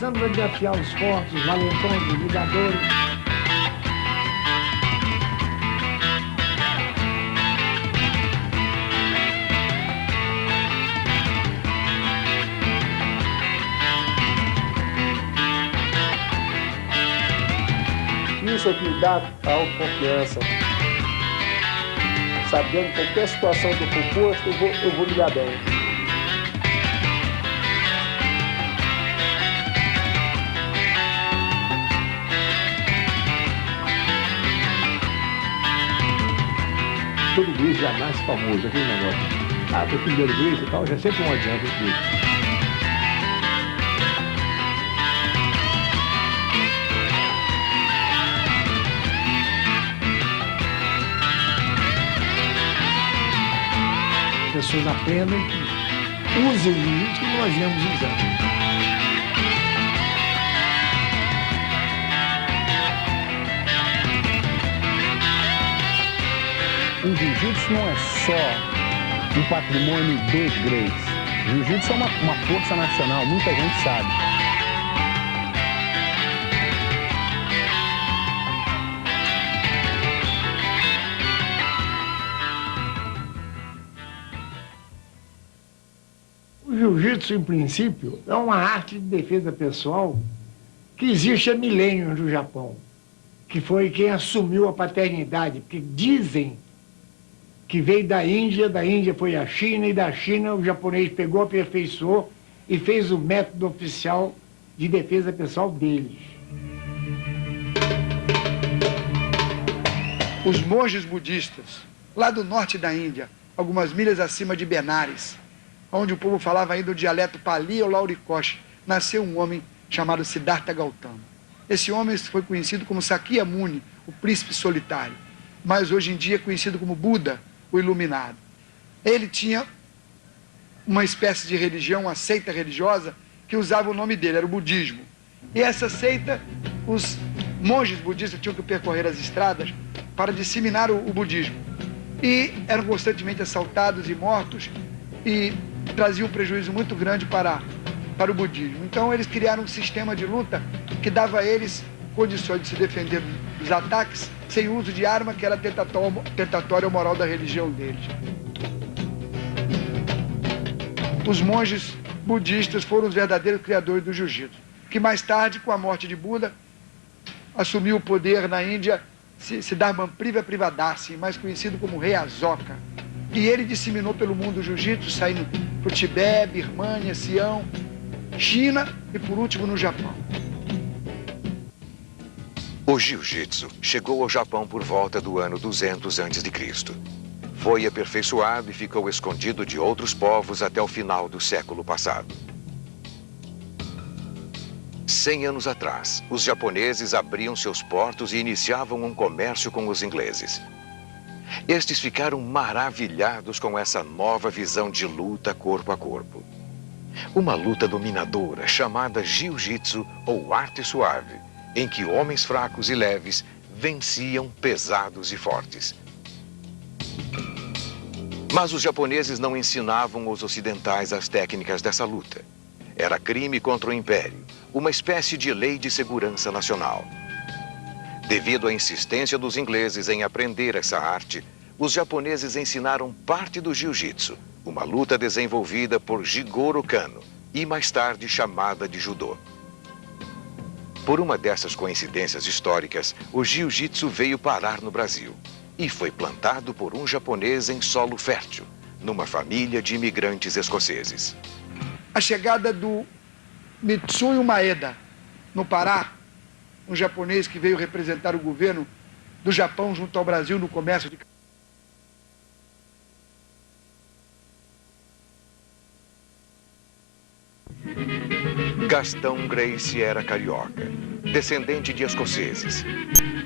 começamos a desafiar os fortes, os valentões, os ligadores. Isso é que me dá a autoconfiança. Sabendo que qualquer situação que eu for posto, eu vou me dar bem. Todo gris já nasce famoso, aquele negócio. Ah, foi primeiro gris e tal, já sempre um adianta o gris. As pessoas aprendem que usem o jiu-jitsu que nós viemos usando. O jiu-jitsu não é só um patrimônio dos greys. O jiu-jitsu é uma força nacional, muita gente sabe. O jiu-jitsu, em princípio, é uma arte de defesa pessoal que existe há milênios no Japão, que foi quem assumiu a paternidade, porque dizem que veio da Índia foi à China, e da China o japonês pegou, aperfeiçoou e fez o método oficial de defesa pessoal deles. Os monges budistas, lá do norte da Índia, algumas milhas acima de Benares, onde o povo falava ainda o dialeto Pali ou Laurikosh, nasceu um homem chamado Siddhartha Gautama. Esse homem foi conhecido como Sakyamuni, o príncipe solitário, mas hoje em dia é conhecido como Buda, o iluminado. Ele tinha uma espécie de religião, uma seita religiosa, que usava o nome dele, era o budismo. E essa seita, os monges budistas tinham que percorrer as estradas para disseminar o budismo. E eram constantemente assaltados e mortos, e traziam um prejuízo muito grande para o budismo. Então eles criaram um sistema de luta que dava a eles condições de se defender dos ataques sem uso de arma, que era tentatória ao moral da religião deles. Os monges budistas foram os verdadeiros criadores do jiu-jitsu, que mais tarde, com a morte de Buda, assumiu o poder na Índia Siddhartha Privadasi, mais conhecido como Rei Asoka. E ele disseminou pelo mundo o jiu-jitsu, saindo para o Tibete, Birmânia, Sião, China e, por último, no Japão. O jiu-jitsu chegou ao Japão por volta do ano 200 a.C. Foi aperfeiçoado e ficou escondido de outros povos até o final do século passado. 100 anos atrás, os japoneses abriam seus portos e iniciavam um comércio com os ingleses. Estes ficaram maravilhados com essa nova visão de luta corpo a corpo. Uma luta dominadora chamada jiu-jitsu ou arte suave, em que homens fracos e leves venciam pesados e fortes. Mas os japoneses não ensinavam os ocidentais as técnicas dessa luta. Era crime contra o império, uma espécie de lei de segurança nacional. Devido à insistência dos ingleses em aprender essa arte, os japoneses ensinaram parte do jiu-jitsu, uma luta desenvolvida por Jigoro Kano e mais tarde chamada de judô. Por uma dessas coincidências históricas, o jiu-jitsu veio parar no Brasil e foi plantado por um japonês em solo fértil, numa família de imigrantes escoceses. A chegada do Mitsuyo Maeda, no Pará, um japonês que veio representar o governo do Japão junto ao Brasil no comércio de... Gastão Gracie era carioca, descendente de escoceses.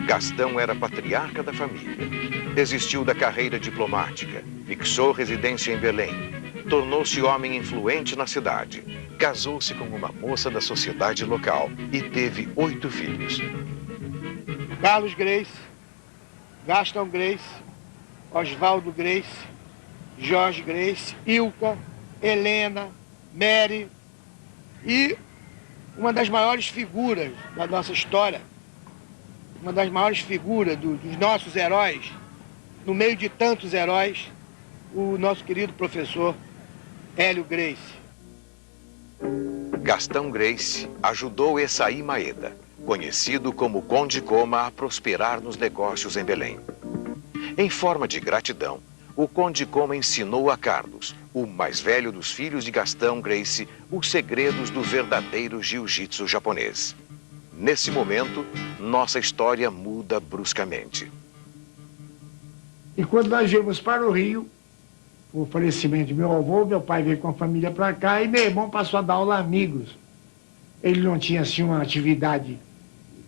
Gastão era patriarca da família. Desistiu da carreira diplomática, fixou residência em Belém, tornou-se homem influente na cidade, casou-se com uma moça da sociedade local e teve 8 filhos. Carlos Gracie, Gastão Gracie, Oswaldo Gracie, Jorge Gracie, Ilka, Helena, Mary e uma das maiores figuras da nossa história, uma das maiores figuras dos nossos heróis, no meio de tantos heróis, o nosso querido professor Hélio Gracie. Gastão Gracie ajudou Essaí Maeda, conhecido como Conde Coma, a prosperar nos negócios em Belém. Em forma de gratidão, o Conde Coma ensinou a Carlos, o mais velho dos filhos de Gastão Gracie, os segredos do verdadeiro jiu-jitsu japonês. Nesse momento, nossa história muda bruscamente. E quando nós viemos para o Rio, o falecimento de meu avô, meu pai veio com a família para cá e meu irmão passou a dar aula a amigos. Ele não tinha, assim, uma atividade,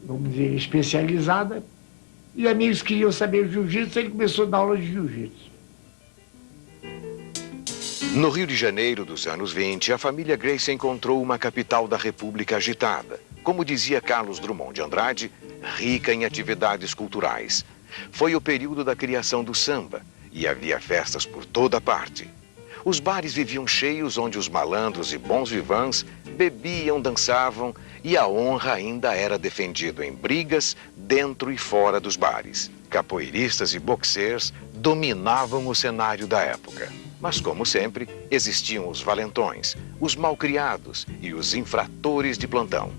vamos dizer, especializada, e amigos queriam saber jiu-jitsu, ele começou a dar aula de jiu-jitsu. No Rio de Janeiro dos anos 20, a família Gracie encontrou uma capital da República agitada, como dizia Carlos Drummond de Andrade, rica em atividades culturais. Foi o período da criação do samba e havia festas por toda parte. Os bares viviam cheios, onde os malandros e bons vivãs bebiam, dançavam e a honra ainda era defendido em brigas dentro e fora dos bares. Capoeiristas e boxers dominavam o cenário da época. Mas, como sempre, existiam os valentões, os malcriados e os infratores de plantão.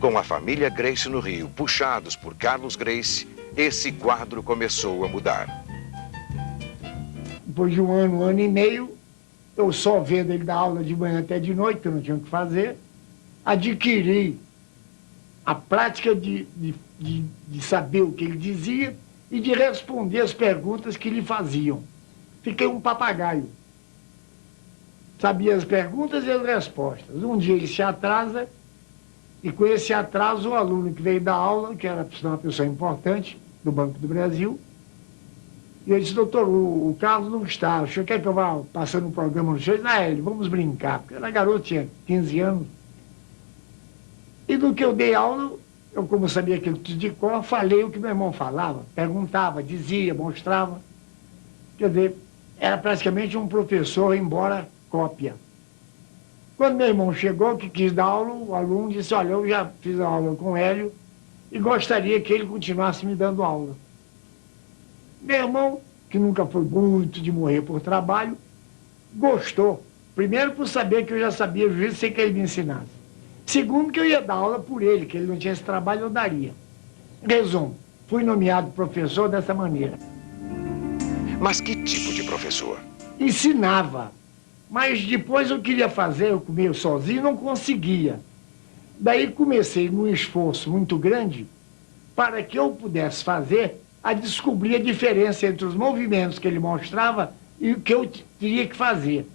Com a família Gracie no Rio, puxados por Carlos Gracie, esse quadro começou a mudar. Depois de um ano e meio, eu só vendo ele dar aula de manhã até de noite, que eu não tinha o que fazer, adquiri a prática de saber o que ele dizia e de responder as perguntas que lhe faziam. Fiquei um papagaio. Sabia as perguntas e as respostas. Um dia ele se atrasa, e com esse atraso, o aluno que veio dar aula, que era uma pessoa importante do Banco do Brasil, e eu disse: doutor, o Carlos não está, o senhor quer que eu vá passando um programa no senhor? Ah, ele, vamos brincar, porque era garoto, tinha 15 anos. E do que eu dei aula, eu, como sabia aquilo tudo de cor, falei o que meu irmão falava, perguntava, dizia, mostrava. Quer dizer, era praticamente um professor, embora cópia. Quando meu irmão chegou, que quis dar aula, o aluno disse: olha, eu já fiz a aula com o Hélio e gostaria que ele continuasse me dando aula. Meu irmão, que nunca foi muito de morrer por trabalho, gostou. Primeiro, por saber que eu já sabia jiu-jitsu sem que ele me ensinasse. Segundo, que eu ia dar aula por ele, que ele não tinha esse trabalho, eu daria. Resumo, fui nomeado professor dessa maneira. Mas que tipo de professor? Ensinava. Mas depois eu queria fazer, eu comia sozinho, não conseguia. Daí comecei num esforço muito grande para que eu pudesse fazer a descobrir a diferença entre os movimentos que ele mostrava e o que eu teria que fazer.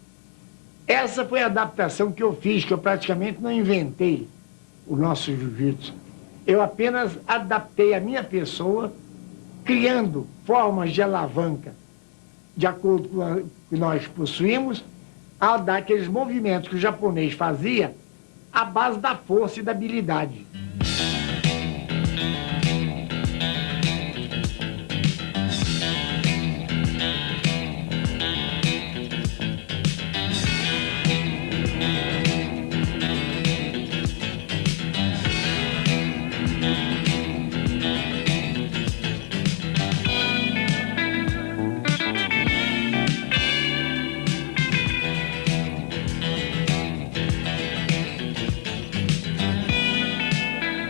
Essa foi a adaptação que eu fiz, que eu praticamente não inventei o nosso jiu-jitsu. Eu apenas adaptei a minha pessoa, criando formas de alavanca, de acordo com o que nós possuímos, a dar aqueles movimentos que o japonês fazia à base da força e da habilidade.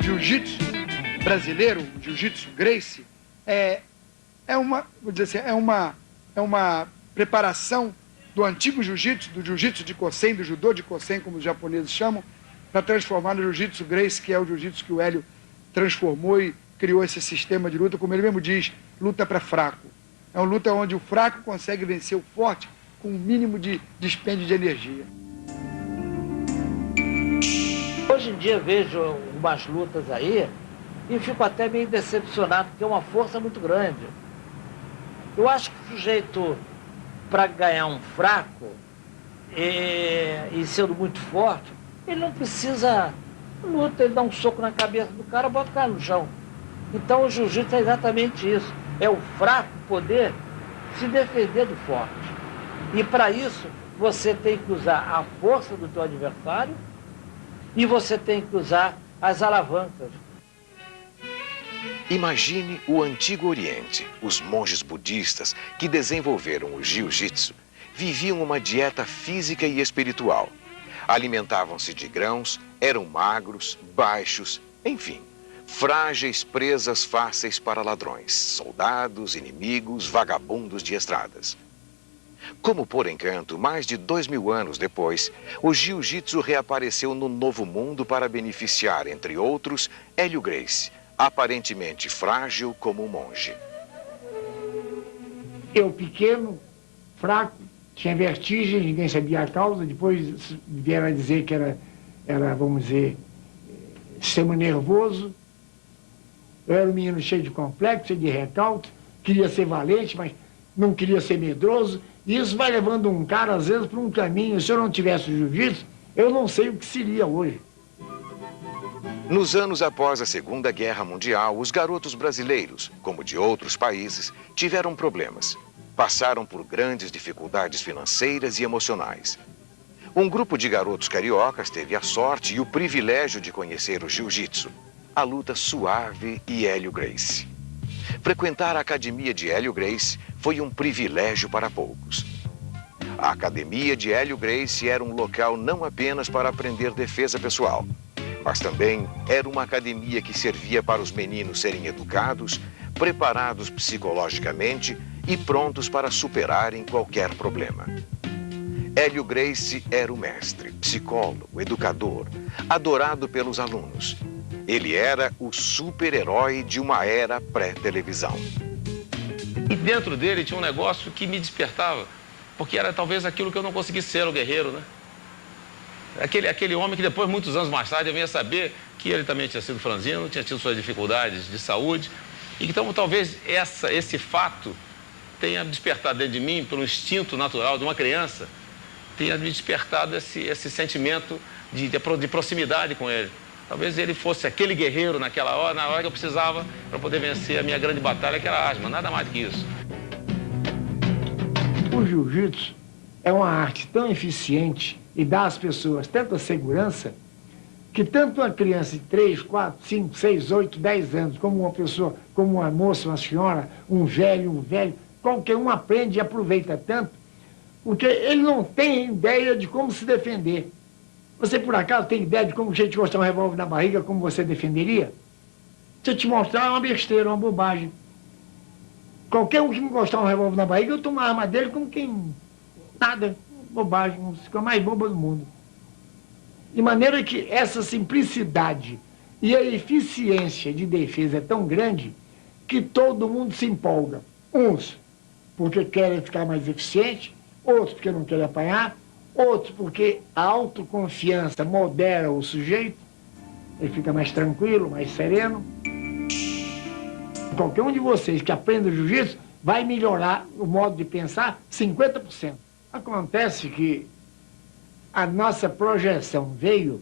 Jiu-jitsu brasileiro, o jiu-jitsu Gracie, é uma preparação do antigo jiu-jitsu, do jiu-jitsu de Kosen, do judô de Kosen, como os japoneses chamam, para transformar no jiu-jitsu Gracie, que é o jiu-jitsu que o Hélio transformou e criou esse sistema de luta, como ele mesmo diz, luta para fraco. É uma luta onde o fraco consegue vencer o forte com o mínimo de dispêndio de energia. Hoje em dia vejo umas lutas aí e fico até meio decepcionado, porque é uma força muito grande. Eu acho que o sujeito, para ganhar um fraco e sendo muito forte, ele não precisa luta, ele dá um soco na cabeça do cara, bota o cara no chão. Então o jiu-jitsu é exatamente isso, é o fraco poder se defender do forte. E para isso você tem que usar a força do teu adversário E você tem que usar as alavancas. Imagine o Antigo Oriente. Os monges budistas que desenvolveram o jiu-jitsu viviam uma dieta física e espiritual. Alimentavam-se de grãos, eram magros, baixos, enfim, frágeis presas fáceis para ladrões, soldados, inimigos, vagabundos de estradas. Como por encanto, mais de 2000 anos depois, o jiu-jitsu reapareceu no Novo Mundo para beneficiar, entre outros, Hélio Gracie, aparentemente frágil como um monge. Eu pequeno, fraco, tinha vertigem, ninguém sabia a causa, depois vieram a dizer que era, vamos dizer, sistema nervoso. Eu era um menino cheio de complexo, cheio de recalque, queria ser valente, mas não queria ser medroso. E isso vai levando um cara, às vezes, para um caminho. Se eu não tivesse o jiu-jitsu, eu não sei o que seria hoje. Nos anos após a Segunda Guerra Mundial, os garotos brasileiros, como de outros países, tiveram problemas. Passaram por grandes dificuldades financeiras e emocionais. Um grupo de garotos cariocas teve a sorte e o privilégio de conhecer o jiu-jitsu, a luta suave e Hélio Gracie. Frequentar a academia de Hélio Gracie foi um privilégio para poucos. A academia de Hélio Gracie era um local não apenas para aprender defesa pessoal, mas também era uma academia que servia para os meninos serem educados, preparados psicologicamente e prontos para superarem qualquer problema. Hélio Gracie era o mestre, psicólogo, educador, adorado pelos alunos. Ele era o super-herói de uma era pré-televisão. E dentro dele tinha um negócio que me despertava, porque era talvez aquilo que eu não conseguisse ser, o guerreiro, né? Aquele homem que depois, muitos anos mais tarde, eu vinha saber que ele também tinha sido franzino, tinha tido suas dificuldades de saúde, e que então talvez esse fato tenha despertado dentro de mim, pelo instinto natural de uma criança, tenha me despertado esse sentimento de proximidade com ele. Talvez ele fosse aquele guerreiro naquela hora, na hora que eu precisava para poder vencer a minha grande batalha, que era a asma, nada mais do que isso. O jiu-jitsu é uma arte tão eficiente e dá às pessoas tanta segurança que tanto uma criança de 3, 4, 5, 6, 8, 10 anos, como uma pessoa, como uma moça, uma senhora, um velho, qualquer um aprende e aproveita tanto, porque ele não tem ideia de como se defender. Você, por acaso, tem ideia de como a gente gostar um revólver na barriga, como você defenderia? Se eu te mostrar, é uma besteira, uma bobagem. Qualquer um que me gostar um revólver na barriga, eu tomo a arma dele como quem... Nada, bobagem, a mais boba do mundo. De maneira que essa simplicidade e a eficiência de defesa é tão grande que todo mundo se empolga. Uns porque querem ficar mais eficiente, outros porque não querem apanhar, outros porque a autoconfiança modera o sujeito, ele fica mais tranquilo, mais sereno. Qualquer um de vocês que aprenda jiu-jitsu vai melhorar o modo de pensar 50%. Acontece que a nossa projeção veio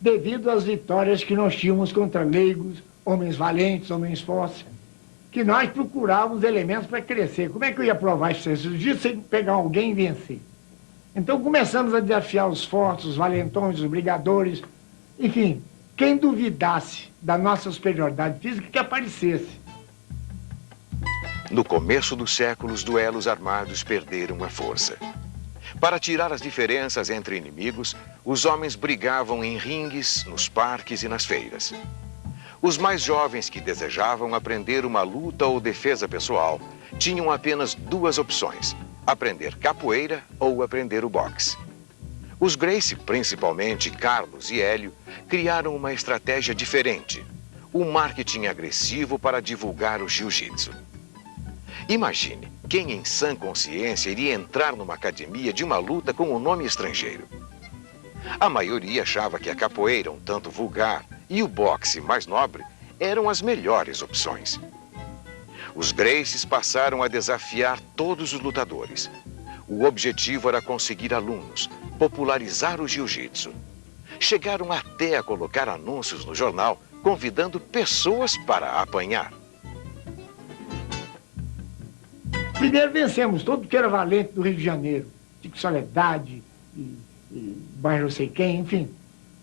devido às vitórias que nós tínhamos contra leigos, homens valentes, homens fortes, que nós procurávamos elementos para crescer. Como é que eu ia provar isso? Jiu-jitsu sem pegar alguém e vencer. Então começamos a desafiar os fortes, os valentões, os brigadores, enfim, quem duvidasse da nossa superioridade física que aparecesse. No começo do século, os duelos armados perderam a força. Para tirar as diferenças entre inimigos, os homens brigavam em ringues, nos parques e nas feiras. Os mais jovens que desejavam aprender uma luta ou defesa pessoal tinham apenas duas opções: aprender capoeira ou aprender o boxe. Os Gracie, principalmente Carlos e Hélio, criaram uma estratégia diferente: um marketing agressivo para divulgar o jiu-jitsu. Imagine quem em sã consciência iria entrar numa academia de uma luta com um nome estrangeiro. A maioria achava que a capoeira, um tanto vulgar, e o boxe, mais nobre, eram as melhores opções. Os Gracies passaram a desafiar todos os lutadores. O objetivo era conseguir alunos, popularizar o jiu-jitsu. Chegaram até a colocar anúncios no jornal, convidando pessoas para apanhar. Primeiro vencemos todo que era valente do Rio de Janeiro, Tico Soledade, bairro não sei quem, enfim.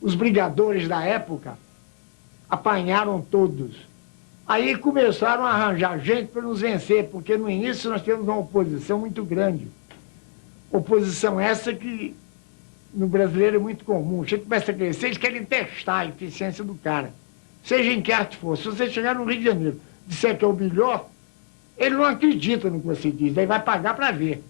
os brigadores da época apanharam todos. Aí começaram a arranjar gente para nos vencer, porque no início nós tínhamos uma oposição muito grande. Oposição essa que no brasileiro é muito comum. O gente começa a crescer, eles querem testar a eficiência do cara. Seja em que arte for. Se você chegar no Rio de Janeiro e disser que é o melhor, ele não acredita no que você diz, daí vai pagar para ver.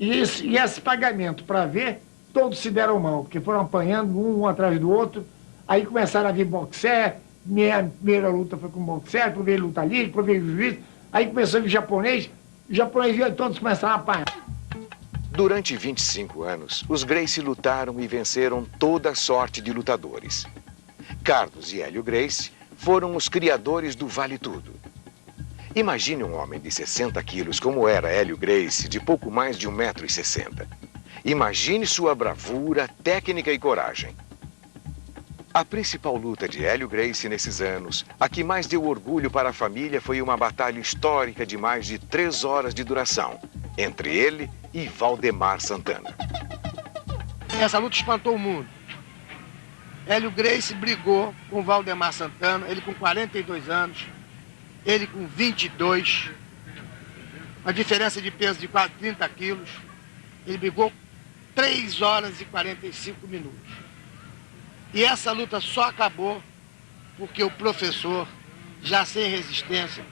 E esse pagamento para ver, todos se deram mal, porque foram apanhando um atrás do outro, aí começaram a vir boxer, minha primeira luta foi com boxer, depois veio luta livre, depois veio juiz, aí começou a vir japonês viu, todos começaram a apanhar. Durante 25 anos, os Gracie lutaram e venceram toda sorte de lutadores. Carlos e Hélio Gracie foram os criadores do Vale Tudo. Imagine um homem de 60 quilos como era Hélio Gracie, de pouco mais de 1,60 m. Imagine sua bravura, técnica e coragem. A principal luta de Hélio Gracie nesses anos, a que mais deu orgulho para a família, foi uma batalha histórica de mais de 3 horas de duração, entre ele e Valdemar Santana. Essa luta espantou o mundo. Hélio Gracie brigou com Valdemar Santana, ele com 42 anos, ele com 22, uma diferença de peso de quase 30 quilos. Ele brigou 3 horas e 45 minutos. E essa luta só acabou porque o professor, já sem resistência,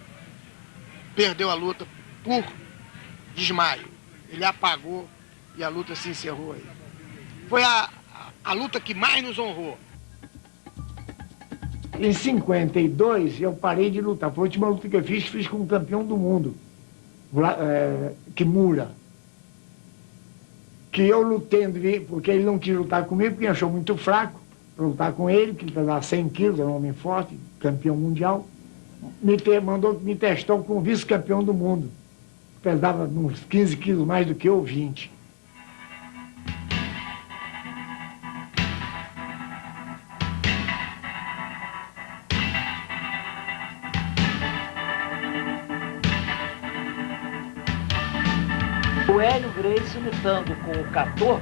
perdeu a luta por desmaio. Ele apagou e a luta se encerrou aí. Foi a luta que mais nos honrou. Em 52, eu parei de lutar. Foi a última luta que eu fiz com o campeão do mundo, Kimura. Que eu lutando, porque ele não quis lutar comigo, porque achou muito fraco para lutar com ele, que ele pesava 100 quilos, era um homem forte, campeão mundial. Me testou como vice-campeão do mundo. Pesava uns 15 quilos mais do que eu, 20. O Hélio Gracie lutando com o Catô,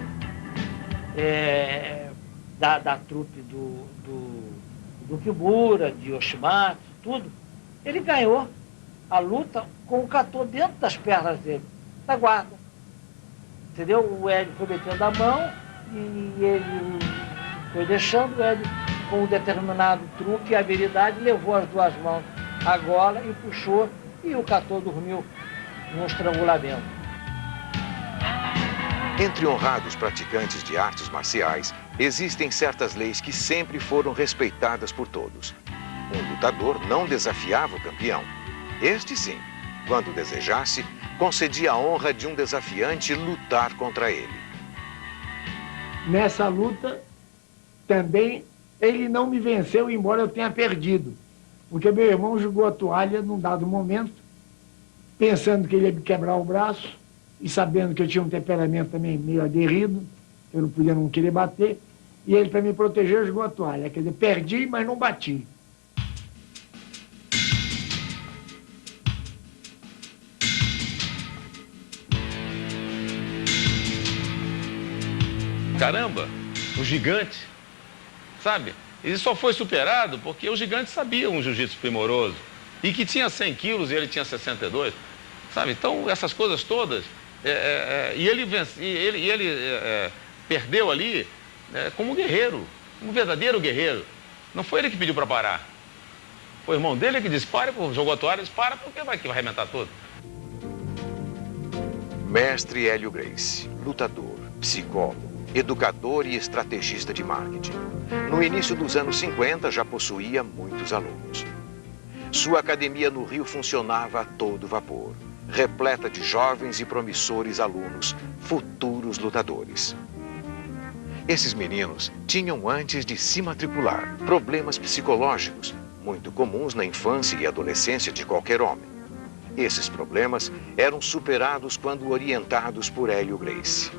da trupe do Kimura, de Yoshimatsu, tudo, ele ganhou a luta com o Catô dentro das pernas dele, da guarda. Entendeu? O Hélio foi metendo a mão e ele foi deixando o Hélio com um determinado truque e habilidade, levou as duas mãos à gola e puxou, e o Catô dormiu num estrangulamento. Entre honrados praticantes de artes marciais, existem certas leis que sempre foram respeitadas por todos. Um lutador não desafiava o campeão. Este, sim, quando desejasse, concedia a honra de um desafiante lutar contra ele. Nessa luta, também, ele não me venceu, embora eu tenha perdido. Porque meu irmão jogou a toalha num dado momento, pensando que ele ia me quebrar o braço, e sabendo que eu tinha um temperamento também meio aguerrido, eu não podia não querer bater, e ele, para me proteger, jogou a toalha. Quer dizer, perdi, mas não bati. Caramba, o gigante, sabe? Ele só foi superado porque o gigante sabia um jiu-jitsu primoroso e que tinha 100 quilos e ele tinha 62, sabe? Então, essas coisas todas... ele perdeu ali como um guerreiro, um verdadeiro guerreiro. Não foi ele que pediu para parar. Foi o irmão dele que disse, para, jogou a toalha, disse, para, porque vai arrebentar tudo. Mestre Hélio Gracie, lutador, psicólogo, educador e estrategista de marketing. No início dos anos 50 já possuía muitos alunos. Sua academia no Rio funcionava a todo vapor, repleta de jovens e promissores alunos, futuros lutadores. Esses meninos tinham, antes de se matricular, problemas psicológicos, muito comuns na infância e adolescência de qualquer homem. Esses problemas eram superados quando orientados por Hélio Gracie.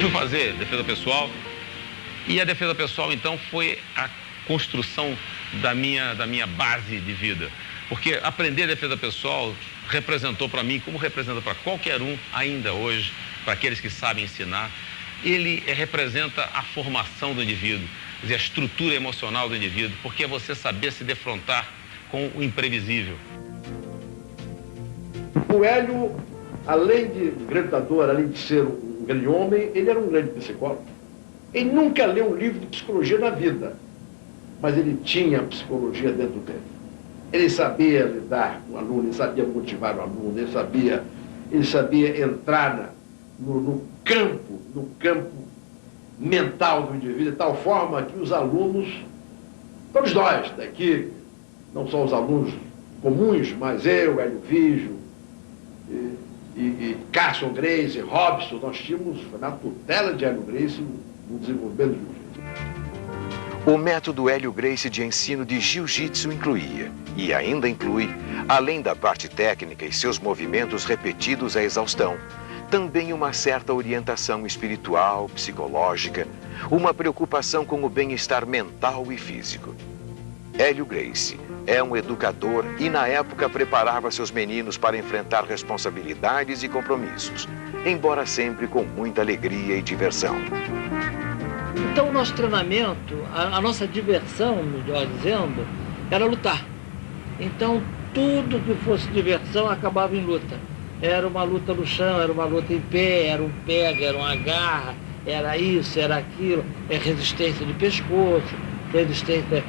Fui fazer defesa pessoal, e a defesa pessoal, então, foi a construção da minha base de vida. Porque aprender defesa pessoal representou para mim, como representa para qualquer um ainda hoje, para aqueles que sabem ensinar, ele representa a formação do indivíduo, quer dizer, a estrutura emocional do indivíduo, porque é você saber se defrontar com o imprevisível. O Hélio, além de grande lutador, além de ser um grande homem, ele era um grande psicólogo. Ele nunca leu um livro de psicologia na vida, mas ele tinha psicologia dentro dele. Ele sabia lidar com o aluno, ele sabia motivar o aluno, ele sabia entrar no campo mental do indivíduo, de tal forma que os alunos, todos nós daqui, não só os alunos comuns, mas eu, Hélio Vígio, e Carson Gracie, Robson, nós tínhamos na tutela de Hélio Gracie no desenvolvimento do jiu-jitsu. O método Hélio Gracie de ensino de jiu-jitsu incluía, e ainda inclui, além da parte técnica e seus movimentos repetidos à exaustão, também uma certa orientação espiritual, psicológica, uma preocupação com o bem-estar mental e físico. Hélio Gracie é um educador e, na época, preparava seus meninos para enfrentar responsabilidades e compromissos, embora sempre com muita alegria e diversão. Então, o nosso treinamento, a nossa diversão, melhor dizendo, era lutar. Então, tudo que fosse diversão acabava em luta. Era uma luta no chão, era uma luta em pé, era um pega, era uma garra, era isso, era aquilo, resistência de pescoço, resistência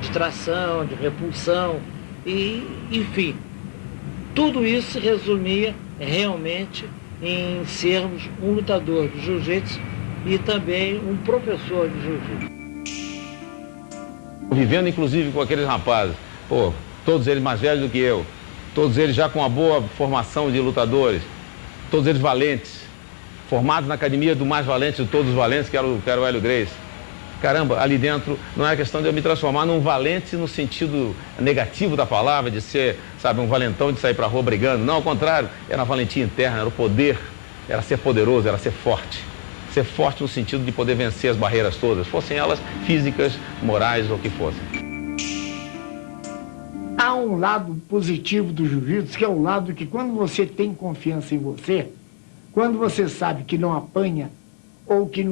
de tração, de repulsão, e, enfim, tudo isso se resumia realmente em sermos um lutador de jiu-jitsu e também um professor de jiu-jitsu. Vivendo inclusive com aqueles rapazes, pô, todos eles mais velhos do que eu, todos eles já com uma boa formação de lutadores, todos eles valentes, formados na academia do mais valente de todos os valentes, que era o Hélio Gracie. Caramba, ali dentro não é questão de eu me transformar num valente no sentido negativo da palavra, de ser, sabe, um valentão de sair pra rua brigando. Não, ao contrário, era a valentia interna, era o poder, era ser poderoso, era ser forte. Ser forte no sentido de poder vencer as barreiras todas, fossem elas físicas, morais ou o que fossem. Há um lado positivo do jiu-jitsu, que é o lado que quando você tem confiança em você, quando você sabe que não apanha ou que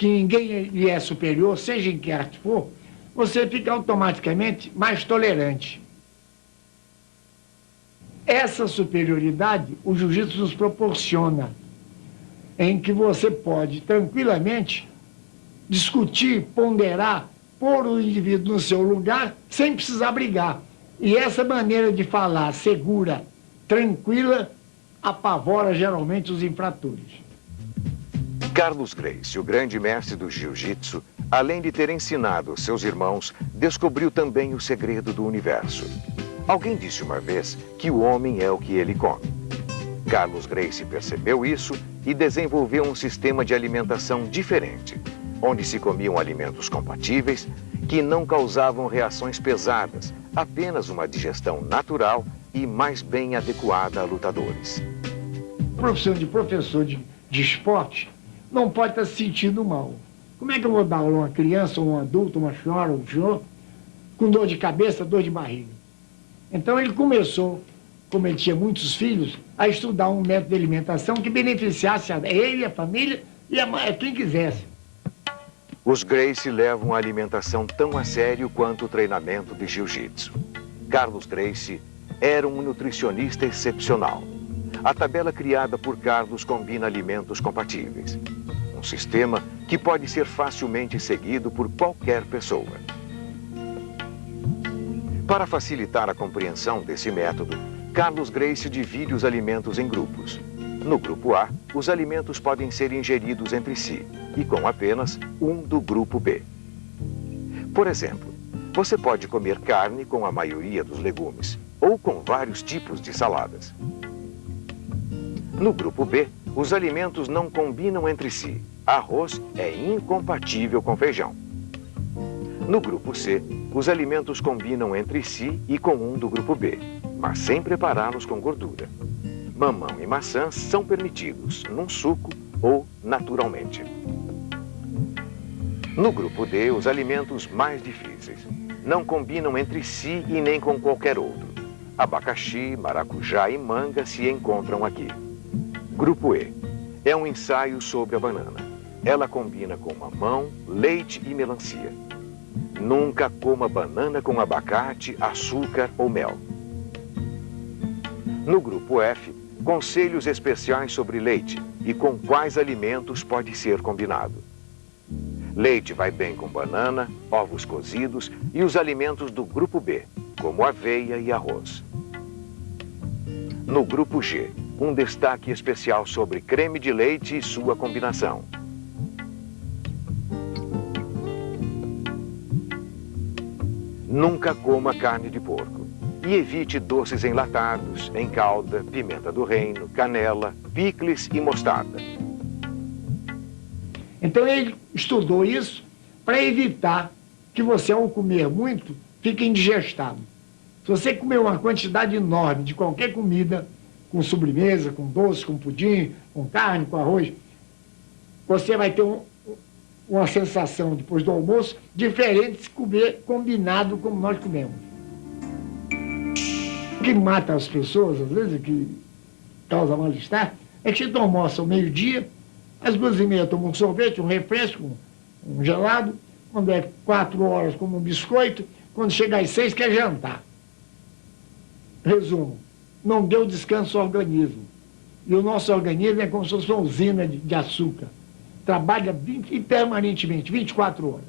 ninguém lhe é superior, seja em que arte for, você fica automaticamente mais tolerante. Essa superioridade o jiu-jitsu nos proporciona, em que você pode tranquilamente discutir, ponderar, pôr o indivíduo no seu lugar sem precisar brigar. E essa maneira de falar segura, tranquila, apavora geralmente os infratores. Carlos Gracie, o grande mestre do jiu-jitsu, além de ter ensinado seus irmãos, descobriu também o segredo do universo. Alguém disse uma vez que o homem é o que ele come. Carlos Gracie percebeu isso e desenvolveu um sistema de alimentação diferente, onde se comiam alimentos compatíveis que não causavam reações pesadas, apenas uma digestão natural e mais bem adequada a lutadores. A profissão de professor de esporte não pode estar se sentindo mal. Como é que eu vou dar aula a uma criança, ou um adulto, uma senhora, um senhor, com dor de cabeça, dor de barriga? Então ele começou, como ele tinha muitos filhos, a estudar um método de alimentação que beneficiasse a ele, a família e a quem quisesse. Os Gracie levam a alimentação tão a sério quanto o treinamento de jiu-jitsu. Carlos Gracie era um nutricionista excepcional. A tabela criada por Carlos combina alimentos compatíveis. Um sistema que pode ser facilmente seguido por qualquer pessoa. Para facilitar a compreensão desse método, Carlos Gracie divide os alimentos em grupos. No grupo A, os alimentos podem ser ingeridos entre si e com apenas um do grupo B. Por exemplo, você pode comer carne com a maioria dos legumes ou com vários tipos de saladas. No grupo B, os alimentos não combinam entre si. Arroz é incompatível com feijão. No grupo C, os alimentos combinam entre si e com um do grupo B, mas sem prepará-los com gordura. Mamão e maçã são permitidos num suco ou naturalmente. No grupo D, os alimentos mais difíceis não combinam entre si e nem com qualquer outro. Abacaxi, maracujá e manga se encontram aqui. Grupo E. é um ensaio sobre a banana. Ela combina com mamão, leite e melancia. Nunca coma banana com abacate, açúcar ou mel. No grupo F, conselhos especiais sobre leite e com quais alimentos pode ser combinado. Leite vai bem com banana, ovos cozidos e os alimentos do grupo B, como aveia e arroz. No grupo G, um destaque especial sobre creme de leite e sua combinação. Nunca coma carne de porco e evite doces enlatados, em calda, pimenta do reino, canela, picles e mostarda. Então ele estudou isso para evitar que você, ao comer muito, fique indigestado. Se você comer uma quantidade enorme de qualquer comida, com sobremesa, com doce, com pudim, com carne, com arroz, você vai ter uma sensação, depois do almoço, diferente de se comer combinado como nós comemos. O que mata as pessoas, às vezes, que causa mal-estar, é que você almoça ao meio-dia, às 2h30 toma um sorvete, um refresco, um gelado, quando é 4 horas como um biscoito, quando chega às 6 quer jantar. Resumo, não deu descanso ao organismo. E o nosso organismo é como se fosse uma usina de açúcar. Trabalha permanentemente, 24 horas.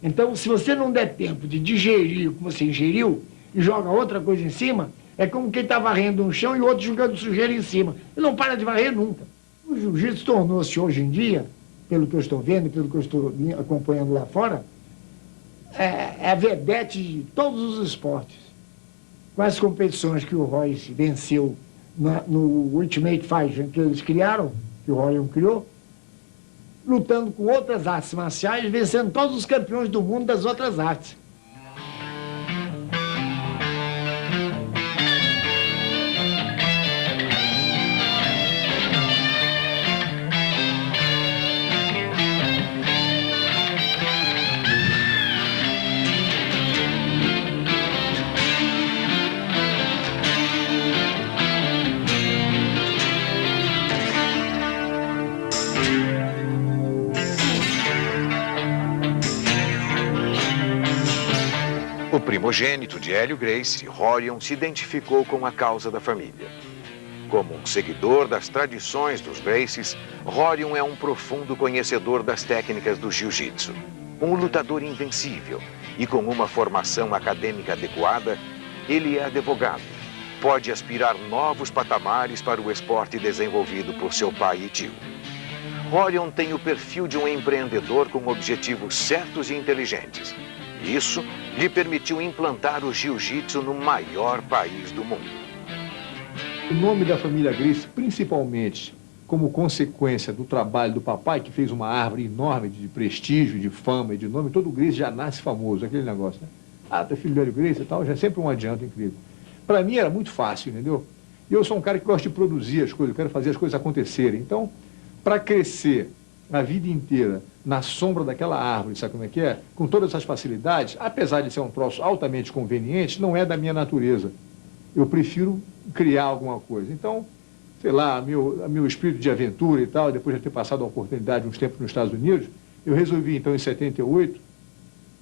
Então, se você não der tempo de digerir o que você ingeriu e joga outra coisa em cima, é como quem está varrendo um chão e o outro jogando sujeira em cima. E não para de varrer nunca. O jiu-jitsu tornou-se hoje em dia, pelo que eu estou vendo, pelo que eu estou acompanhando lá fora, é a vedete de todos os esportes. Com as competições que o Royce venceu no Ultimate Fighter que eles criaram, que o Ryan criou, lutando com outras artes marciais, vencendo todos os campeões do mundo das outras artes. O primogênito de Hélio Gracie, Rorion, se identificou com a causa da família. Como um seguidor das tradições dos Gracies, Rorion é um profundo conhecedor das técnicas do jiu-jitsu. Um lutador invencível e com uma formação acadêmica adequada, ele é advogado. Pode aspirar novos patamares para o esporte desenvolvido por seu pai e tio. Rorion tem o perfil de um empreendedor com objetivos certos e inteligentes. Isso lhe permitiu implantar o jiu-jitsu no maior país do mundo. O nome da família Gracie, principalmente como consequência do trabalho do papai, que fez uma árvore enorme de prestígio, de fama e de nome, todo Gracie já nasce famoso, aquele negócio, né? Ah, teu filho do Hélio Gracie e tal, já é sempre um adianto incrível. Para mim era muito fácil, entendeu? E eu sou um cara que gosta de produzir as coisas, eu quero fazer as coisas acontecerem. Então, para crescer a vida inteira na sombra daquela árvore, sabe como é que é? Com todas essas facilidades, apesar de ser um troço altamente conveniente, não é da minha natureza. Eu prefiro criar alguma coisa. Então, sei lá, meu espírito de aventura e tal, depois de ter passado a oportunidade uns tempos nos Estados Unidos, eu resolvi, então, em 78,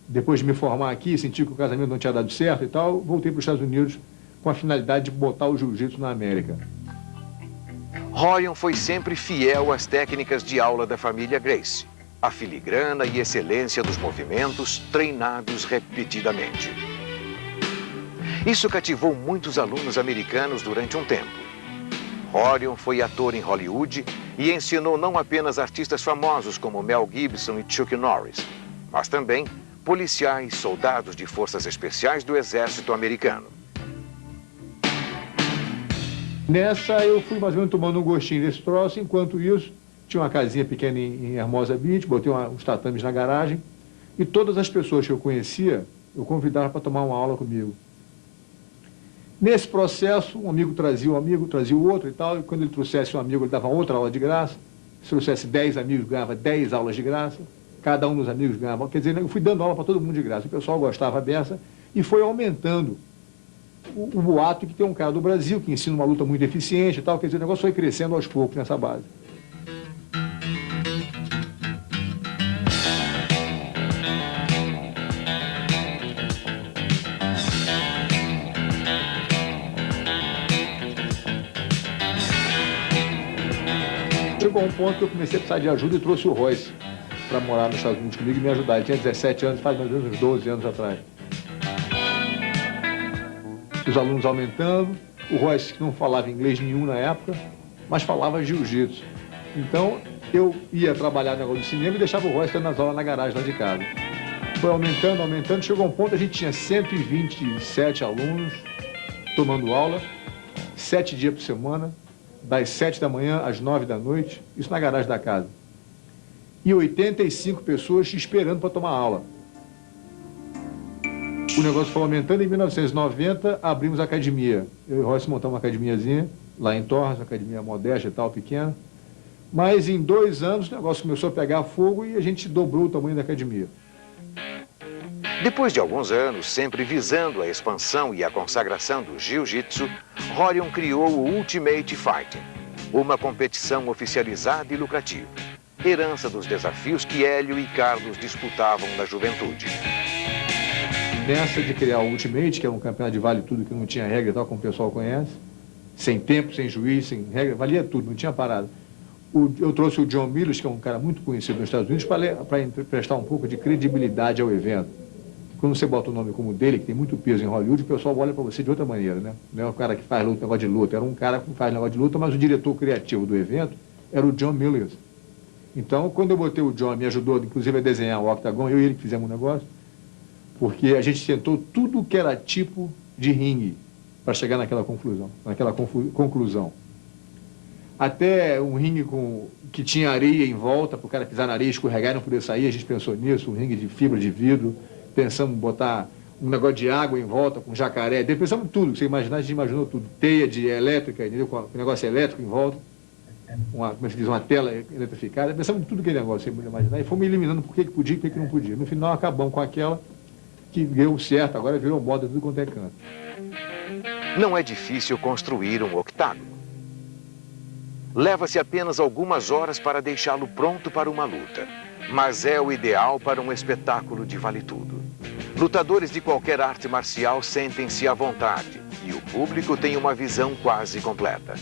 depois de me formar aqui, sentir que o casamento não tinha dado certo e tal, voltei para os Estados Unidos com a finalidade de botar o jiu-jitsu na América. Rorion foi sempre fiel às técnicas de aula da família Gracie. A filigrana e excelência dos movimentos treinados repetidamente. Isso cativou muitos alunos americanos durante um tempo. Rorion foi ator em Hollywood e ensinou não apenas artistas famosos como Mel Gibson e Chuck Norris, mas também policiais, soldados de forças especiais do exército americano. Nessa eu fui mais ou menos tomando um gostinho desse troço, enquanto isso tinha uma casinha pequena em Hermosa Beach, botei uns tatames na garagem e todas as pessoas que eu conhecia, eu convidava para tomar uma aula comigo. Nesse processo, um amigo, trazia o outro e tal, e quando ele trouxesse um amigo, ele dava outra aula de graça. Se trouxesse 10 amigos, ganhava 10 aulas de graça. Cada um dos amigos ganhava. Quer dizer, eu fui dando aula para todo mundo de graça. O pessoal gostava dessa e foi aumentando o boato que tem um cara do Brasil que ensina uma luta muito eficiente e tal. Quer dizer, o negócio foi crescendo aos poucos nessa base. chegou a um ponto que eu comecei a precisar de ajuda e trouxe o Royce para morar nos Estados Unidos comigo e me ajudar. Ele tinha 17 anos, faz mais ou menos uns 12 anos atrás. Os alunos aumentando, o Royce não falava inglês nenhum na época, mas falava jiu-jitsu. Então, eu ia trabalhar no negócio do cinema e deixava o Royce dando as aulas na garagem lá de casa. Foi aumentando, aumentando, chegou a um ponto, a gente tinha 127 alunos tomando aula, 7 dias por semana, das 7 da manhã às 9 da noite, isso na garagem da casa. E 85 pessoas esperando para tomar aula. O negócio foi aumentando, em 1990 abrimos a academia. Eu e o Royce montamos uma academiazinha, lá em Torres, uma academia modesta e tal, pequena. Mas em 2 anos o negócio começou a pegar fogo e a gente dobrou o tamanho da academia. Depois de alguns anos, sempre visando a expansão e a consagração do jiu-jitsu, Rorion criou o Ultimate Fighting, uma competição oficializada e lucrativa, herança dos desafios que Hélio e Carlos disputavam na juventude. Nessa de criar o Ultimate, que é um campeonato de vale tudo, que não tinha regra, tal como o pessoal conhece, sem tempo, sem juiz, sem regra, valia tudo, não tinha parada. Eu trouxe o John Mills, que é um cara muito conhecido nos Estados Unidos, para prestar um pouco de credibilidade ao evento. Quando você bota o nome como dele, que tem muito peso em Hollywood, o pessoal olha para você de outra maneira, né? Não é o cara que faz luta, negócio de luta, era um cara que faz negócio de luta, mas o diretor criativo do evento era o John Mills. Então, quando eu botei o John, me ajudou, inclusive, a desenhar o octagon, eu e ele que fizemos um negócio, porque a gente tentou tudo que era tipo de ringue para chegar naquela conclusão. Até um ringue que tinha areia em volta, para o cara pisar na areia, escorregar e não poder sair, a gente pensou nisso, um ringue de fibra de vidro, pensamos em botar um negócio de água em volta, com jacaré, pensamos tudo, que você imaginar, a gente imaginou tudo, teia de elétrica, entendeu? Com um negócio elétrico em volta, como se diz, uma tela eletrificada, pensamos em tudo aquele negócio, você pode imaginar, e fomos eliminando por que podia e por que não podia. No final, acabamos com aquela que deu certo, agora virou moda tudo quanto é canto. Não é difícil construir um octágono. Leva-se apenas algumas horas para deixá-lo pronto para uma luta, mas é o ideal para um espetáculo de vale-tudo. Lutadores de qualquer arte marcial sentem-se à vontade e o público tem uma visão quase completa.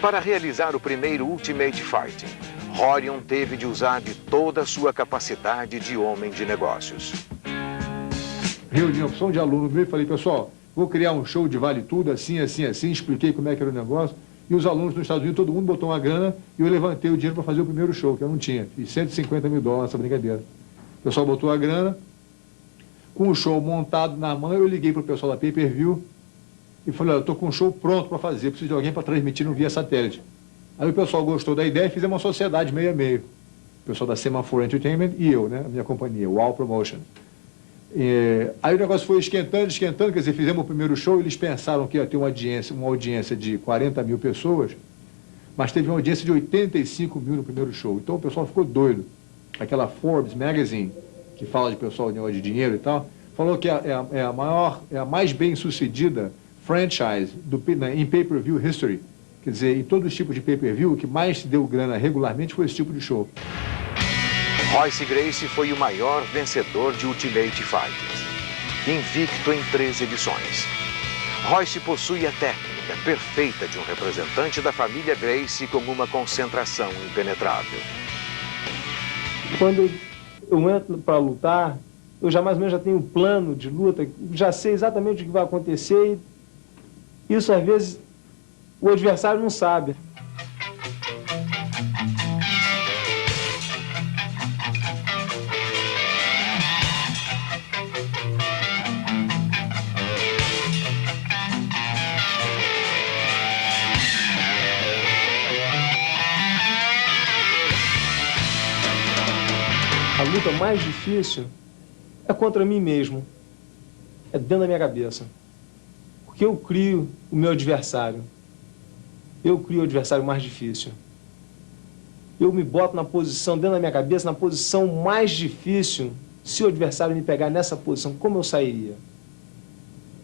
Para realizar o primeiro Ultimate Fighting, Rorion teve de usar de toda a sua capacidade de homem de negócios. Reuni a opção de aluno meu e falei, pessoal, vou criar um show de vale-tudo, assim, assim, assim, expliquei como é que era o negócio. E os alunos nos Estados Unidos, todo mundo botou uma grana e eu levantei o dinheiro para fazer o primeiro show, que eu não tinha. Fiz $150 mil nessa brincadeira. O pessoal botou a grana, com o show montado na mão, eu liguei para o pessoal da Pay-Per-View e falei, olha, eu estou com um show pronto para fazer, preciso de alguém para transmitir no via satélite. Aí o pessoal gostou da ideia e fizemos uma sociedade meio a meio. O pessoal da Semaphore Entertainment e eu, né, a minha companhia, o Wow Promotion. Aí o negócio foi esquentando, quer dizer, fizemos o primeiro show, eles pensaram que ia ter uma audiência de 40 mil pessoas, mas teve uma audiência de 85 mil no primeiro show. Então o pessoal ficou doido. Aquela Forbes Magazine, que fala de pessoal de negócio de dinheiro e tal, falou que é a mais bem-sucedida franchise em pay-per-view history. Quer dizer, em todos os tipos de pay-per-view, o que mais deu grana regularmente foi esse tipo de show. Royce Gracie foi o maior vencedor de Ultimate Fighting, invicto em 3 edições. Royce possui a técnica perfeita de um representante da família Gracie com uma concentração impenetrável. Quando eu entro para lutar, eu já mais ou menos já tenho um plano de luta, já sei exatamente o que vai acontecer e isso às vezes o adversário não sabe. A luta mais difícil é contra mim mesmo, é dentro da minha cabeça. Porque eu crio o meu adversário, eu crio o adversário mais difícil. Eu me boto na posição, dentro da minha cabeça, na posição mais difícil. Se o adversário me pegar nessa posição, como eu sairia?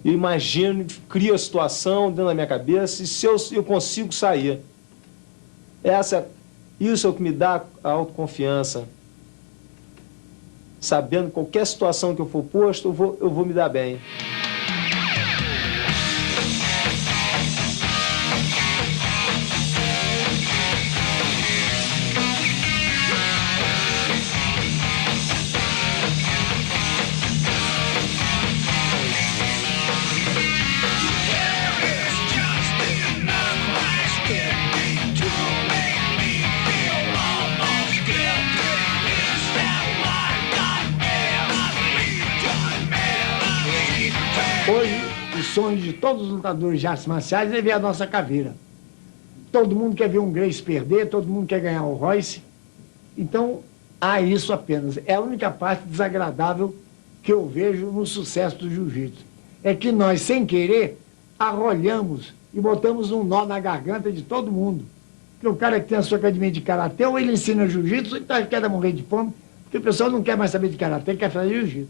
Eu imagino, crio a situação dentro da minha cabeça e se eu consigo sair. Isso é o que me dá a autoconfiança. Sabendo que qualquer situação que eu for posto, eu vou me dar bem. sonho de todos os lutadores de artes marciais é ver a nossa caveira. Todo mundo quer ver um Gracie perder, todo mundo quer ganhar o Royce. Então, há isso apenas. É a única parte desagradável que eu vejo no sucesso do jiu-jitsu. É que nós, sem querer, arrolhamos e botamos um nó na garganta de todo mundo. Porque o cara que tem a sua academia de karatê, ou ele ensina jiu-jitsu, ou ele quer morrer de fome, porque o pessoal não quer mais saber de karatê, quer fazer jiu-jitsu.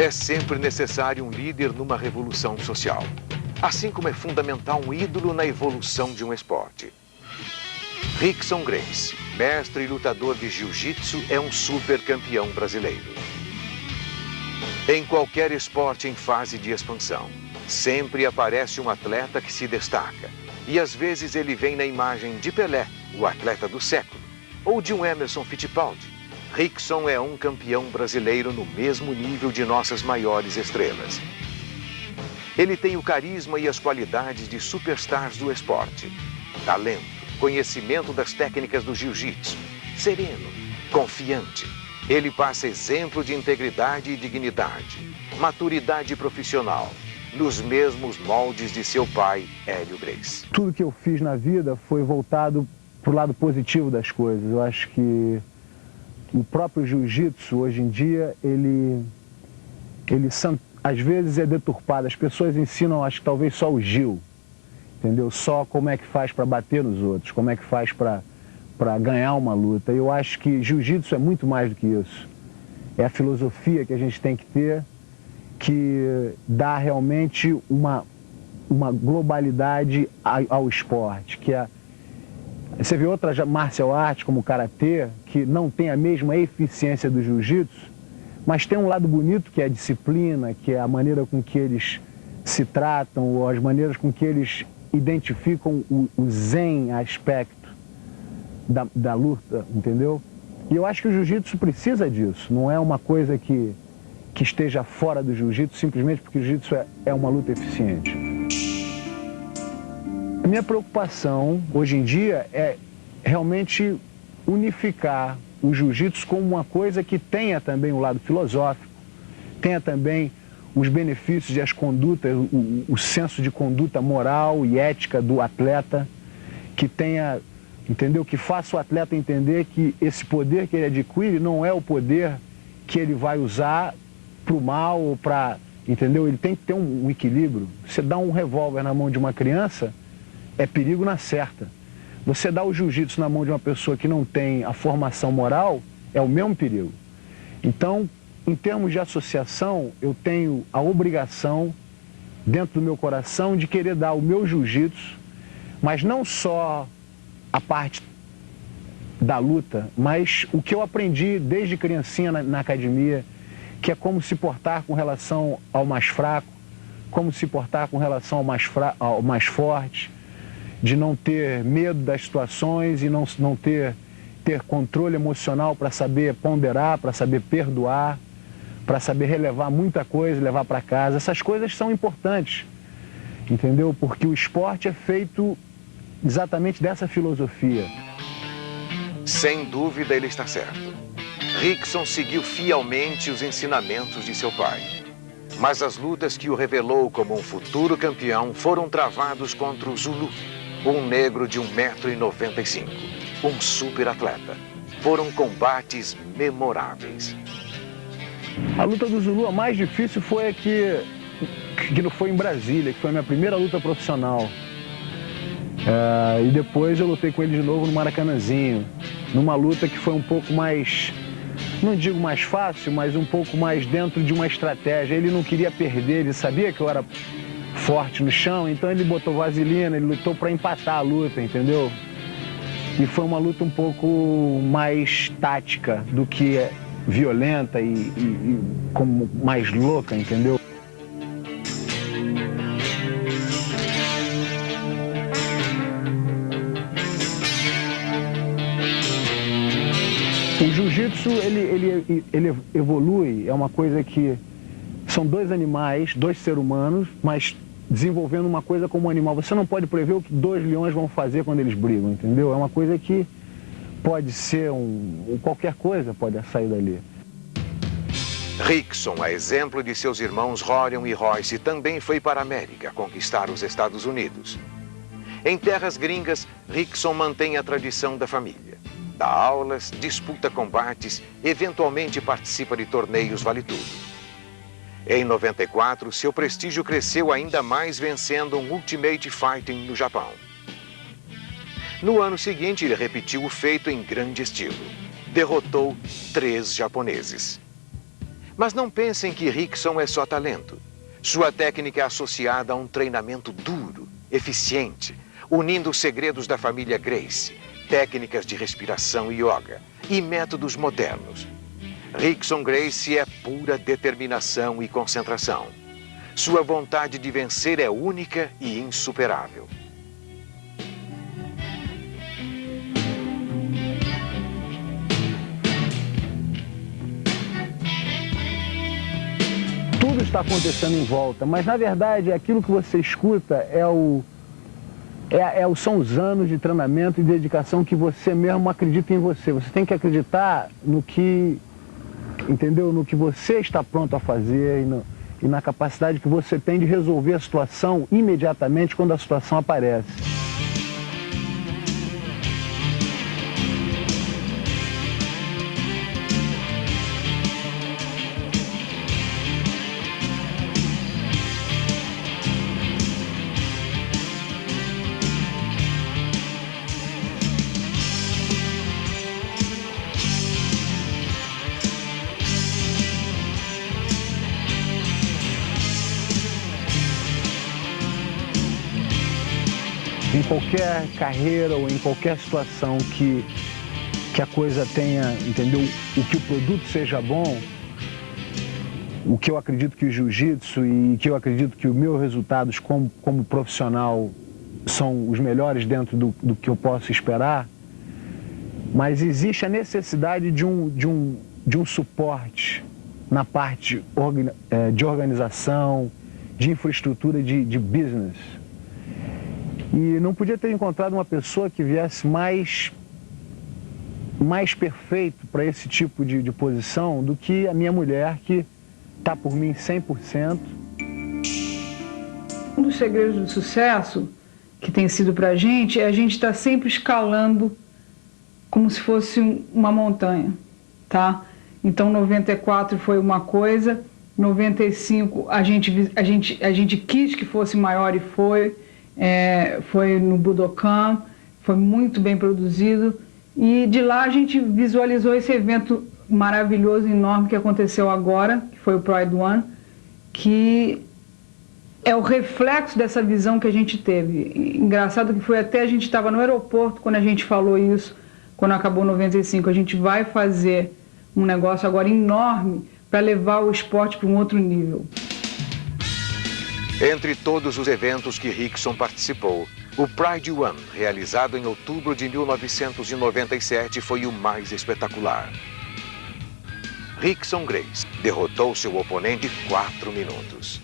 É sempre necessário um líder numa revolução social. Assim como é fundamental um ídolo na evolução de um esporte. Rickson Gracie, mestre e lutador de jiu-jitsu, é um super campeão brasileiro. Em qualquer esporte em fase de expansão, sempre aparece um atleta que se destaca. E às vezes ele vem na imagem de Pelé, o atleta do século, ou de um Emerson Fittipaldi. Rickson é um campeão brasileiro no mesmo nível de nossas maiores estrelas. Ele tem o carisma e as qualidades de superstars do esporte. Talento, conhecimento das técnicas do jiu-jitsu, sereno, confiante. Ele passa exemplo de integridade e dignidade, maturidade profissional, nos mesmos moldes de seu pai, Hélio Gracie. Tudo que eu fiz na vida foi voltado para o lado positivo das coisas. Eu acho que o próprio jiu-jitsu, hoje em dia, ele às vezes é deturpado. As pessoas ensinam, acho que talvez só o Gil, entendeu? Só como é que faz para bater nos outros, como é que faz para ganhar uma luta. Eu acho que jiu-jitsu é muito mais do que isso. É a filosofia que a gente tem que ter, que dá realmente uma globalidade ao esporte, que é... Você vê outras martial arts, como o karatê, que não tem a mesma eficiência do jiu-jitsu, mas tem um lado bonito, que é a disciplina, que é a maneira com que eles se tratam, ou as maneiras com que eles identificam o zen aspecto da luta, entendeu? E eu acho que o jiu-jitsu precisa disso, não é uma coisa que esteja fora do jiu-jitsu, simplesmente porque o jiu-jitsu é uma luta eficiente. A minha preocupação, hoje em dia, é realmente unificar o jiu-jitsu como uma coisa que tenha também o lado filosófico, tenha também os benefícios e as condutas, o senso de conduta moral e ética do atleta, que tenha, entendeu? Que faça o atleta entender que esse poder que ele adquire não é o poder que ele vai usar para o mal ou para, entendeu? Ele tem que ter um equilíbrio. Você dá um revólver na mão de uma criança, é perigo na certa. Você dá o jiu-jitsu na mão de uma pessoa que não tem a formação moral, é o mesmo perigo. Então, em termos de associação, eu tenho a obrigação, dentro do meu coração, de querer dar o meu jiu-jitsu, mas não só a parte da luta, mas o que eu aprendi desde criancinha na academia, que é como se portar com relação ao mais fraco, como se portar com relação ao mais forte, de não ter medo das situações e não ter controle emocional para saber ponderar, para saber perdoar, para saber relevar muita coisa e levar para casa. Essas coisas são importantes, entendeu? Porque o esporte é feito exatamente dessa filosofia. Sem dúvida, ele está certo. Rickson seguiu fielmente os ensinamentos de seu pai. Mas as lutas que o revelou como um futuro campeão foram travados contra o Zulu, um negro de 1,95 m, um super atleta. Foram combates memoráveis. A luta do Zulu, a mais difícil foi a que não foi em Brasília, que foi a minha primeira luta profissional. E depois eu lutei com ele de novo no Maracanãzinho, numa luta que foi um pouco mais, não digo mais fácil, mas um pouco mais dentro de uma estratégia. Ele não queria perder, ele sabia que eu era forte no chão, então ele botou vaselina, ele lutou para empatar a luta, entendeu? E foi uma luta um pouco mais tática do que violenta e como mais louca, entendeu? O jiu-jitsu, ele evolui, é uma coisa que são dois animais, dois seres humanos, mas desenvolvendo uma coisa como um animal. Você não pode prever o que dois leões vão fazer quando eles brigam, entendeu? É uma coisa que pode ser qualquer coisa pode sair dali. Rickson, a exemplo de seus irmãos Rorion e Royce, também foi para a América conquistar os Estados Unidos. Em terras gringas, Rickson mantém a tradição da família. Dá aulas, disputa combates, eventualmente participa de torneios vale-tudo. Em 94, seu prestígio cresceu ainda mais vencendo um Ultimate Fighting no Japão. No ano seguinte, ele repetiu o feito em grande estilo. Derrotou 3 japoneses. Mas não pensem que Rickson é só talento. Sua técnica é associada a um treinamento duro, eficiente, unindo os segredos da família Gracie, técnicas de respiração e yoga e métodos modernos. Rickson Gracie é pura determinação e concentração. Sua vontade de vencer é única e insuperável. Tudo está acontecendo em volta, mas na verdade aquilo que você escuta são os anos de treinamento e dedicação que você mesmo acredita em você. Você tem que acreditar no que, entendeu? No que você está pronto a fazer e na capacidade que você tem de resolver a situação imediatamente quando a situação aparece. Em qualquer carreira ou em qualquer situação que a coisa tenha, entendeu? O que o produto seja bom, o que eu acredito que o jiu-jitsu e que eu acredito que os meus resultados como profissional são os melhores dentro do que eu posso esperar, mas existe a necessidade de um suporte na parte de organização, de infraestrutura de business. E não podia ter encontrado uma pessoa que viesse mais perfeito para esse tipo de posição do que a minha mulher, que está por mim 100%. Um dos segredos do sucesso que tem sido para a gente é a gente estar sempre escalando como se fosse uma montanha, tá? Então, 94 foi uma coisa, 95 a gente quis que fosse maior e foi no Budokan, foi muito bem produzido e de lá a gente visualizou esse evento maravilhoso, enorme que aconteceu agora, que foi o Pride One, que é o reflexo dessa visão que a gente teve. Engraçado que foi até a gente estava no aeroporto quando a gente falou isso, quando acabou 95, a gente vai fazer um negócio agora enorme para levar o esporte para um outro nível. Entre todos os eventos que Rickson participou, o Pride One, realizado em outubro de 1997, foi o mais espetacular. Rickson Gracie derrotou seu oponente em 4 minutos.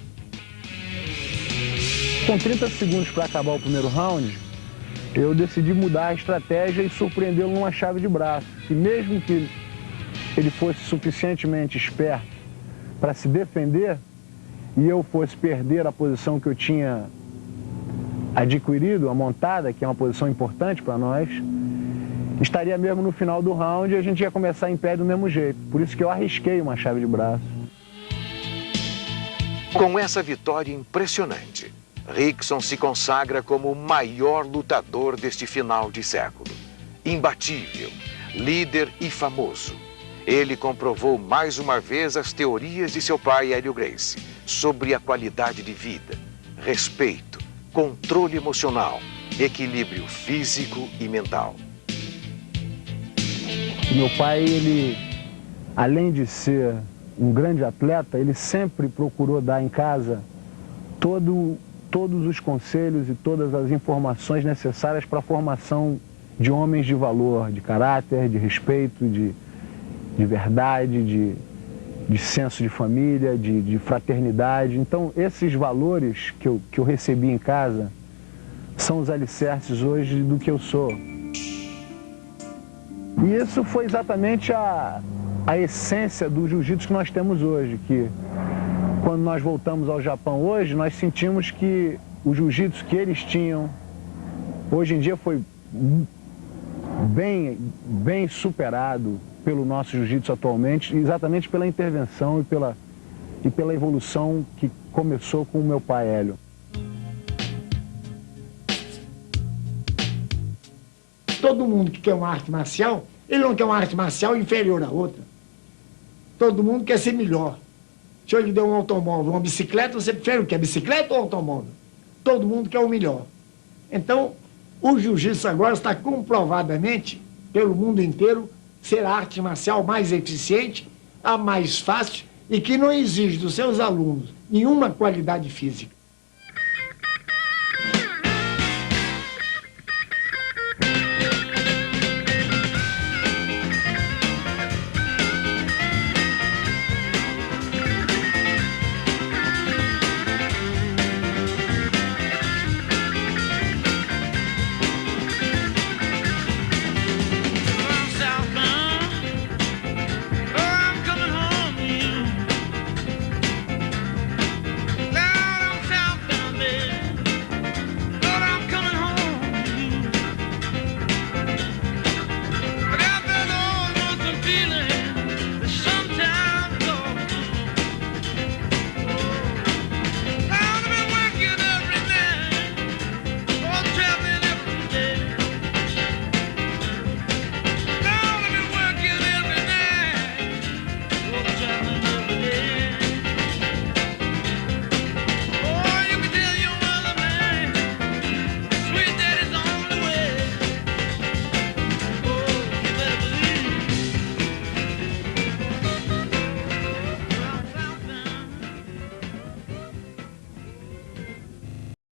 Com 30 segundos para acabar o primeiro round, eu decidi mudar a estratégia e surpreendê-lo numa chave de braço. Que mesmo que ele fosse suficientemente esperto para se defender, e eu fosse perder a posição que eu tinha adquirido, a montada, que é uma posição importante para nós, estaria mesmo no final do round e a gente ia começar em pé do mesmo jeito. Por isso que eu arrisquei uma chave de braço. Com essa vitória impressionante, Rickson se consagra como o maior lutador deste final de século. Imbatível, líder e famoso. Ele comprovou mais uma vez as teorias de seu pai, Hélio Gracie, sobre a qualidade de vida, respeito, controle emocional, equilíbrio físico e mental. Meu pai, ele, além de ser um grande atleta, ele sempre procurou dar em casa todos os conselhos e todas as informações necessárias para a formação de homens de valor, de caráter, de respeito, de verdade, de senso de família, de fraternidade. Então, esses valores que eu recebi em casa são os alicerces hoje do que eu sou. E isso foi exatamente a essência do jiu-jitsu que nós temos hoje, que quando nós voltamos ao Japão hoje, nós sentimos que o jiu-jitsu que eles tinham, hoje em dia foi bem superado pelo nosso jiu-jitsu atualmente, exatamente pela intervenção e pela evolução que começou com o meu pai Hélio. Todo mundo que quer uma arte marcial, ele não quer uma arte marcial inferior à outra. Todo mundo quer ser melhor. Se eu lhe der um automóvel, uma bicicleta, você prefere o quê? Bicicleta ou automóvel? Todo mundo quer o melhor. Então, o jiu-jitsu agora está comprovadamente, pelo mundo inteiro, ser a arte marcial mais eficiente, a mais fácil e que não exige dos seus alunos nenhuma qualidade física.